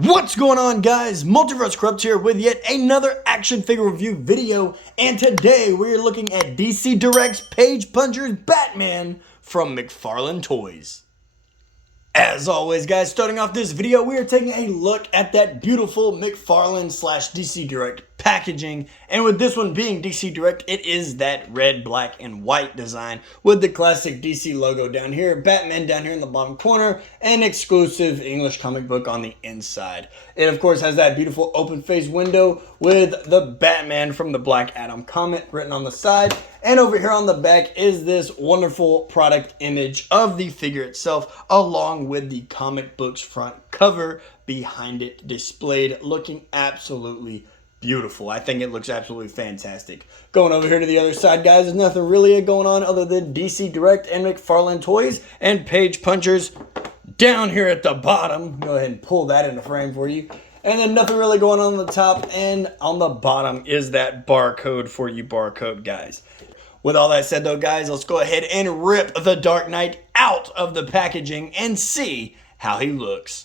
What's going on, guys? Multiverse Corrupt here with yet another action figure review video, and today we're looking at DC Direct's Page Puncher's Batman from McFarlane Toys. As always, guys, starting off this video, we are taking a look at that beautiful McFarlane / DC Direct packaging, and with this one being DC Direct, it is that red, black, and white design with the classic DC logo down here, Batman down here in the bottom corner, and exclusive English comic book on the inside. It of course has that beautiful open face window with the Batman from the Black Adam comic written on the side, and over here on the back is this wonderful product image of the figure itself along with the comic book's front cover behind it displayed, looking absolutely beautiful. I think it looks absolutely fantastic. Going over here to the other side, guys, there's nothing really going on other than DC Direct and McFarlane Toys and Page Punchers down here at the bottom. Go ahead and pull that into frame for you. And then nothing really going on the top, and on the bottom is that barcode for you barcode guys. With all that said though, guys, let's go ahead and rip the Dark Knight out of the packaging and see how he looks.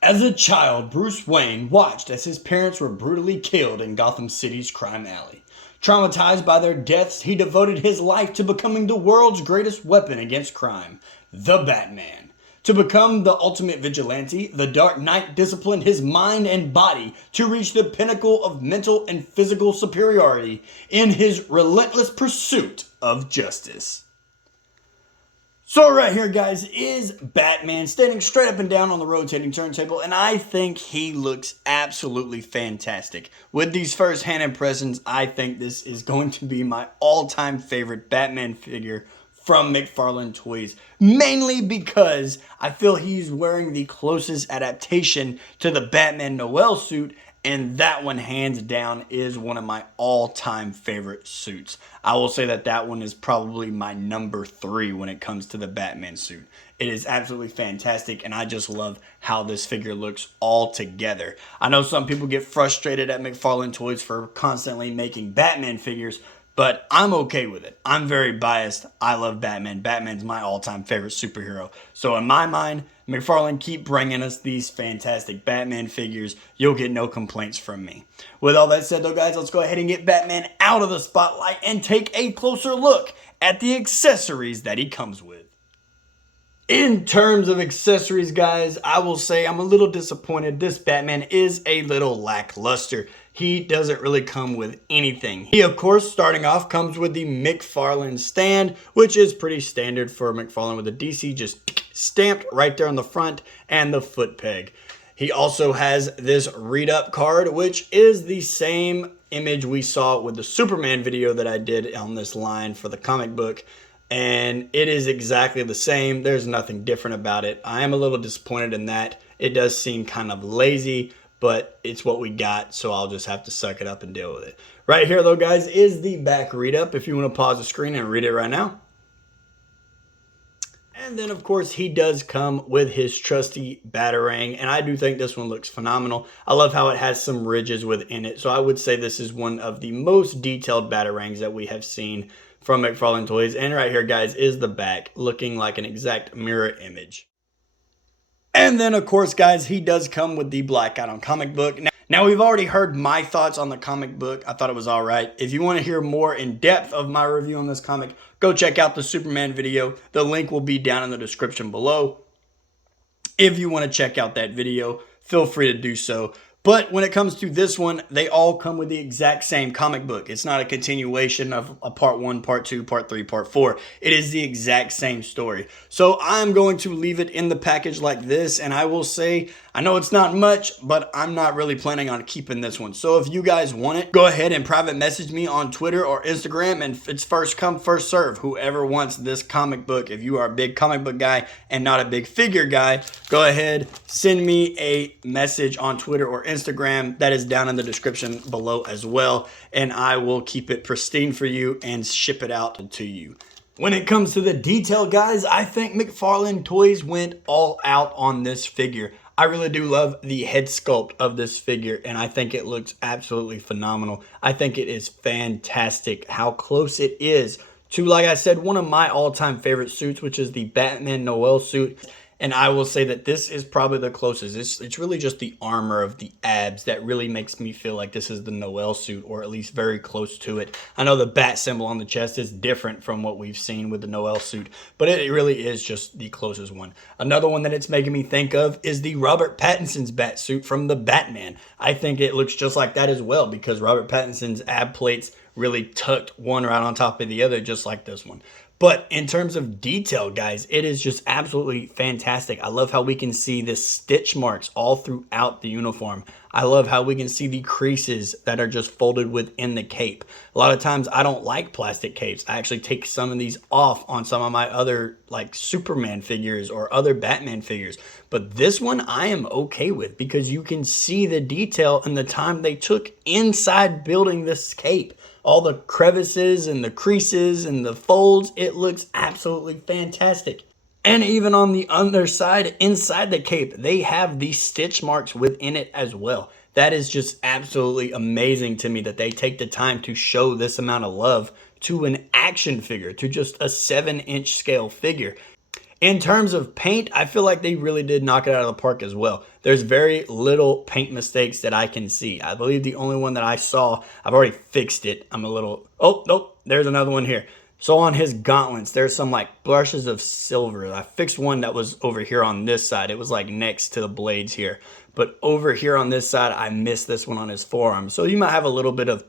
As a child, Bruce Wayne watched as his parents were brutally killed in Gotham City's crime alley. Traumatized by their deaths, he devoted his life to becoming the world's greatest weapon against crime, the Batman. To become the ultimate vigilante, the Dark Knight disciplined his mind and body to reach the pinnacle of mental and physical superiority in his relentless pursuit of justice. So right here, guys, is Batman standing straight up and down on the rotating turntable, and I think he looks absolutely fantastic. With these first-hand impressions, I think this is going to be my all-time favorite Batman figure from McFarlane Toys, mainly because I feel he's wearing the closest adaptation to the Batman Noel suit, and that one, hands down, is one of my all-time favorite suits. I will say that that one is probably my number 3 when it comes to the Batman suit. It is absolutely fantastic, and I just love how this figure looks all together. I know some people get frustrated at McFarlane Toys for constantly making Batman figures, but I'm okay with it. I'm very biased. I love Batman. Batman's my all-time favorite superhero. So in my mind, McFarlane, keep bringing us these fantastic Batman figures. You'll get no complaints from me. With all that said though, guys, let's go ahead and get Batman out of the spotlight and take a closer look at the accessories that he comes with. In terms of accessories, guys, I will say I'm a little disappointed. This Batman is a little lackluster. He doesn't really come with anything. He, of course, starting off, comes with the McFarlane stand, which is pretty standard for McFarlane with a DC, just stamped right there on the front, and the foot peg. He also has this read-up card, which is the same image we saw with the Superman video that I did on this line for the comic book. And it is exactly the same. There's nothing different about it. I am a little disappointed in that. It does seem kind of lazy, but it's what we got, so I'll just have to suck it up and deal with it. Right here, though, guys, is the back read-up, if you want to pause the screen and read it right now. And then, of course, he does come with his trusty Batarang, and I do think this one looks phenomenal. I love how it has some ridges within it, so I would say this is one of the most detailed Batarangs that we have seen from McFarlane Toys. And right here, guys, is the back, looking like an exact mirror image. And then, of course, guys, he does come with the Black Adam comic book. Now, we've already heard my thoughts on the comic book. I thought it was all right. If you want to hear more in depth of my review on this comic, go check out the Superman video. The link will be down in the description below. If you want to check out that video, feel free to do so. But when it comes to this one, they all come with the exact same comic book. It's not a continuation of a part 1, part 2, part 3, part 4. It is the exact same story. So I'm going to leave it in the package like this, and I will say, I know it's not much, but I'm not really planning on keeping this one. So if you guys want it, go ahead and private message me on Twitter or Instagram, and it's first come, first serve. Whoever wants this comic book, if you are a big comic book guy and not a big figure guy, go ahead, send me a message on Twitter or Instagram. That is down in the description below as well, and I will keep it pristine for you and ship it out to you. When it comes to the detail, guys, I think McFarlane Toys went all out on this figure. I really do love the head sculpt of this figure, and I think it looks absolutely phenomenal. I think it is fantastic how close it is to, like I said, one of my all-time favorite suits, which is the Batman Noel suit. And I will say that this is probably the closest. It's really just the armor of the abs that really makes me feel like this is the Noel suit, or at least very close to it. I know the bat symbol on the chest is different from what we've seen with the Noel suit, but it really is just the closest one. Another one that it's making me think of is the Robert Pattinson's bat suit from the Batman. I think it looks just like that as well, because Robert Pattinson's ab plates really tucked one right on top of the other, just like this one. But in terms of detail, guys, it is just absolutely fantastic. I love how we can see the stitch marks all throughout the uniform. I love how we can see the creases that are just folded within the cape. A lot of times I don't like plastic capes. I actually take some of these off on some of my other like Superman figures or other Batman figures. But this one I am okay with, because you can see the detail and the time they took inside building this cape. All the crevices and the creases and the folds, it looks absolutely fantastic. And even on the underside, inside the cape, they have these stitch marks within it as well. That is just absolutely amazing to me that they take the time to show this amount of love to an action figure, to just a 7-inch scale figure. In terms of paint, I feel like they really did knock it out of the park as well. There's very little paint mistakes that I can see. I believe the only one that I saw, I've already fixed it. I'm a little, oh, nope, there's another one here. So on his gauntlets, there's some like brushes of silver. I fixed one that was over here on this side. It was like next to the blades here. But over here on this side, I missed this one on his forearm. So you might have a little bit of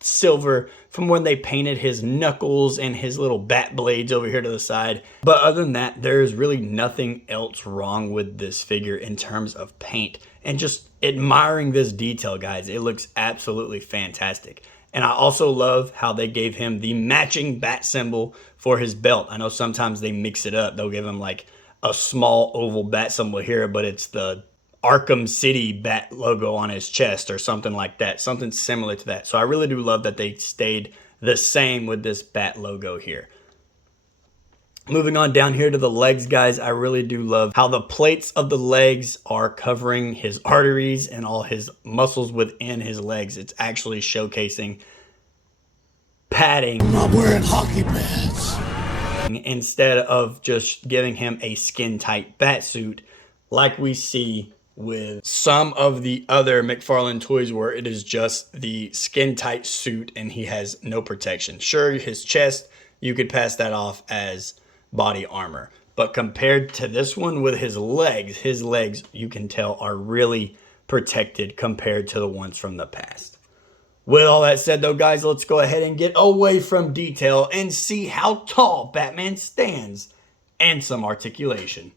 silver from when they painted his knuckles and his little bat blades over here to the side. But other than that, there's really nothing else wrong with this figure in terms of paint. And just admiring this detail, guys, it looks absolutely fantastic. And I also love how they gave him the matching bat symbol for his belt. I know sometimes they mix it up. They'll give him like a small oval bat symbol here, but it's the Arkham City bat logo on his chest or something like that, something similar to that. So I really do love that they stayed the same with this bat logo here. Moving on down here to the legs, guys, I really do love how the plates of the legs are covering his arteries and all his muscles within his legs. It's actually showcasing padding. I'm not wearing hockey pads. Instead of just giving him a skin-tight bat suit like we see with some of the other McFarlane toys, where it is just the skin-tight suit and he has no protection. Sure, his chest, you could pass that off as body armor. But compared to this one with his legs, you can tell, are really protected compared to the ones from the past. With all that said, though, guys, let's go ahead and get away from detail and see how tall Batman stands and some articulation.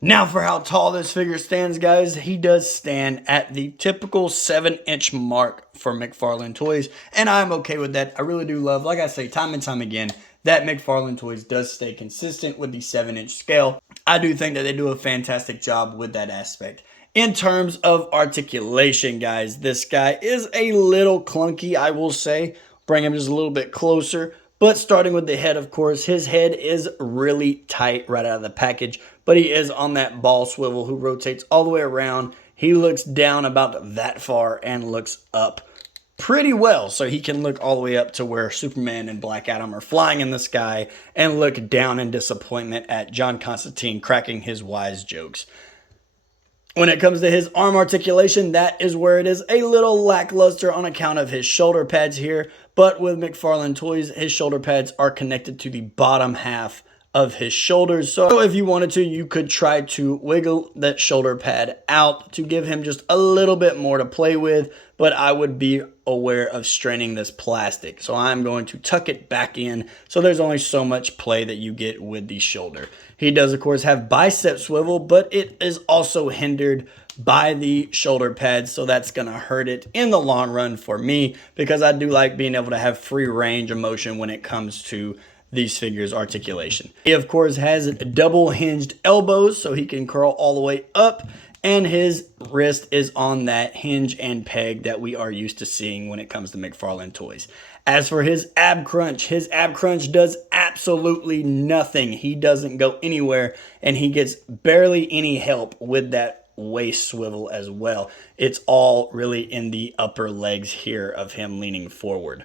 Now for how tall this figure stands, guys, he does stand at the typical 7-inch mark for McFarlane Toys, and I'm okay with that. I really do love, like I say time and time again, that McFarlane Toys does stay consistent with the 7-inch scale. I do think that they do a fantastic job with that aspect. In terms of articulation, guys, this guy is a little clunky, I will say. Bring him just a little bit closer. But starting with the head, of course, his head is really tight right out of the package. But he is on that ball swivel who rotates all the way around. He looks down about that far and looks up pretty well. So he can look all the way up to where Superman and Black Adam are flying in the sky and look down in disappointment at John Constantine cracking his wise jokes. When it comes to his arm articulation, that is where it is a little lackluster on account of his shoulder pads here. But with McFarlane Toys, his shoulder pads are connected to the bottom half of his shoulders. So if you wanted to, you could try to wiggle that shoulder pad out to give him just a little bit more to play with. But I would be aware of straining this plastic. So I'm going to tuck it back in. So there's only so much play that you get with the shoulder. He does, of course, have bicep swivel, but it is also hindered by the shoulder pads. So that's going to hurt it in the long run for me, because I do like being able to have free range of motion when it comes to these figures' articulation. He, of course, has double hinged elbows, so he can curl all the way up. And his wrist is on that hinge and peg that we are used to seeing when it comes to McFarlane Toys. As for his ab crunch does absolutely nothing. He doesn't go anywhere, and he gets barely any help with that waist swivel as well. It's all really in the upper legs here of him leaning forward.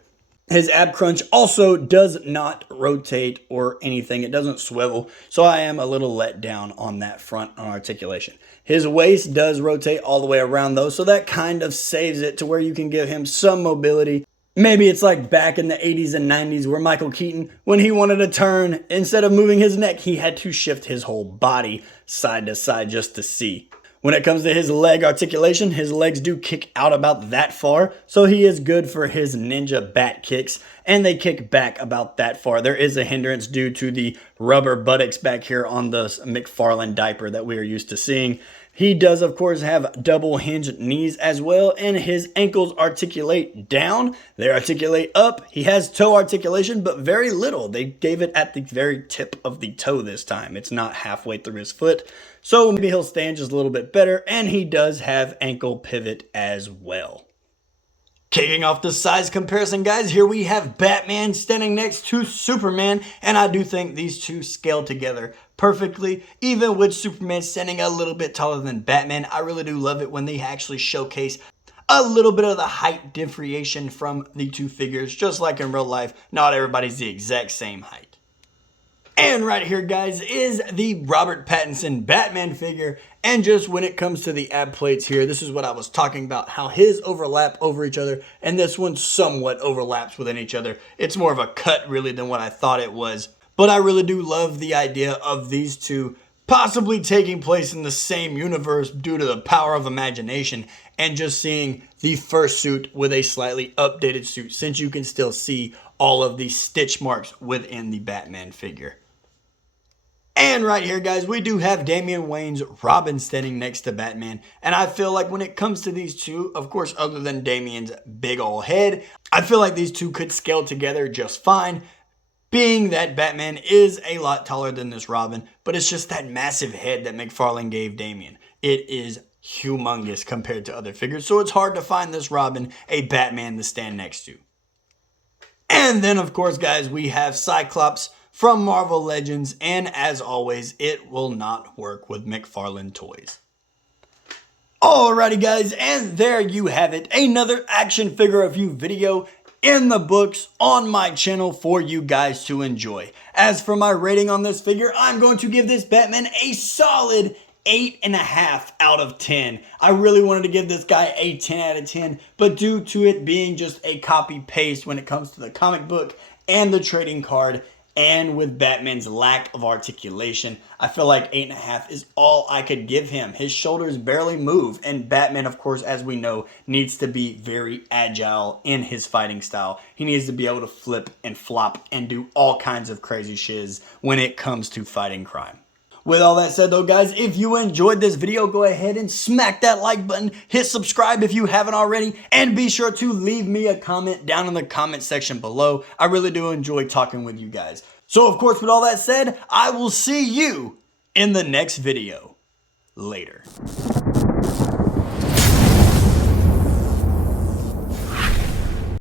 His ab crunch also does not rotate or anything. It doesn't swivel. So I am a little let down on that front on articulation. His waist does rotate all the way around though. So that kind of saves it to where you can give him some mobility. Maybe it's like back in the 80s and 90s where Michael Keaton, when he wanted to turn, instead of moving his neck, he had to shift his whole body side to side just to see. When it comes to his leg articulation, his legs do kick out about that far, so he is good for his ninja bat kicks, and they kick back about that far. There is a hindrance due to the rubber buttocks back here on the McFarlane diaper that we are used to seeing. He does, of course, have double hinged knees as well, and his ankles articulate down. They articulate up. He has toe articulation, but very little. They gave it at the very tip of the toe this time. It's not halfway through his foot. So maybe he'll stand just a little bit better, and he does have ankle pivot as well. Kicking off the size comparison, guys, here we have Batman standing next to Superman, and I do think these two scale together perfectly, even with Superman standing a little bit taller than Batman. I really do love it when they actually showcase a little bit of the height differentiation from the two figures, just like in real life. Not everybody's the exact same height. And right here, guys, is the Robert Pattinson Batman figure. And just when it comes to the ab plates here, this is what I was talking about, how his overlap over each other, and this one somewhat overlaps within each other. It's more of a cut, really, than what I thought it was. But I really do love the idea of these two possibly taking place in the same universe due to the power of imagination, and just seeing the first suit with a slightly updated suit, since you can still see all of the stitch marks within the Batman figure. And right here, guys, we do have Damian Wayne's Robin standing next to Batman. And I feel like when it comes to these two, of course, other than Damian's big ol' head, I feel like these two could scale together just fine, being that Batman is a lot taller than this Robin, but it's just that massive head that McFarlane gave Damian. It is humongous compared to other figures, so it's hard to find this Robin a Batman to stand next to. And then, of course, guys, we have Cyclops from Marvel Legends, and as always, it will not work with McFarlane Toys. Alrighty, guys, and there you have it. Another action figure review video in the books on my channel for you guys to enjoy. As for my rating on this figure, I'm going to give this Batman a solid 8.5 out of 10. I really wanted to give this guy a 10 out of 10, but due to it being just a copy paste when it comes to the comic book and the trading card, and with Batman's lack of articulation, I feel like 8.5 is all I could give him. His shoulders barely move, and Batman, of course, as we know, needs to be very agile in his fighting style. He needs to be able to flip and flop and do all kinds of crazy shiz when it comes to fighting crime. With all that said though, guys, if you enjoyed this video, go ahead and smack that like button, hit subscribe if you haven't already, and be sure to leave me a comment down in the comment section below. I really do enjoy talking with you guys. So of course, with all that said, I will see you in the next video. Later.